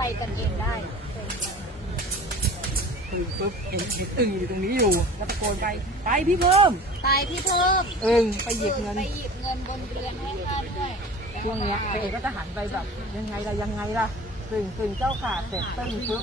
ไปกันเองได้เห็นอึงอยู่ตรงนี้อยู่แลตะโกนไป ไปพี่เพิ่มไปพี่เพิ่มอึงไปหยิบเงิน ไปหยิบเงินบนเรือนให้ท่านด้วย ช่วงเนี้ยเอกก็จะหันไปแบบยังไงล่ะยังไงล่ะตึงตึงเจ้าขาดเสร็จตึ้งปุ๊บ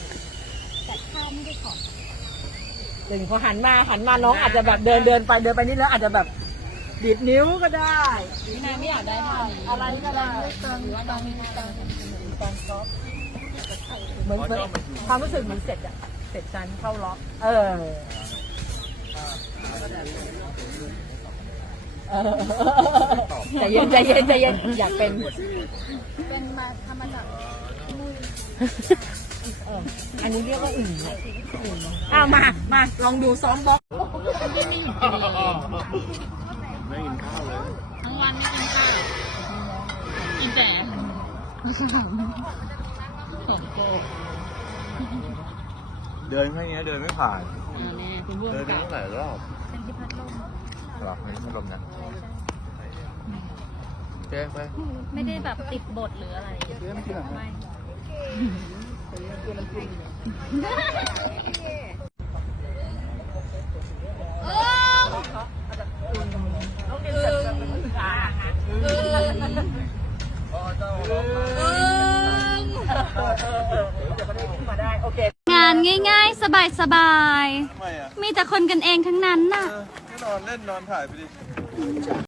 ถึงพอหันมาหันมาน้องอาจจะแบบเดินเดินไปเดินไปนี่แล้ว อาจจะแบบดีดนิ้วก็ได้แม่ไม่อยากได้อะไรก็ได้หรือว่าตังนี้ตอนตอนซ้อมเหมือนความรู้สึกเหมือนเสร็จอะเสร็จกานเข้าล็อกเออใจเย็นใจเย็นใจเย็นอยากเป็นเป็นมาธรรมดาอันนี้เรียกว่าอึ่งอ้าวมามาลองดูซ้อมบล็อกทั้งวันไม่กินข้าวกินแต่ตบโกเดินแค่เนี้ยเดินไม่ผ่านเดินตั้งแต่รอบหลับไม่ได้พัดลมนะไม่ได้แบบติดบทหรืออะไรงานง่ายๆ สบายๆทไมมีแต่คนกันเองทั้งนั้นน่ะนอนเล่นนอนถ่ายไปดิ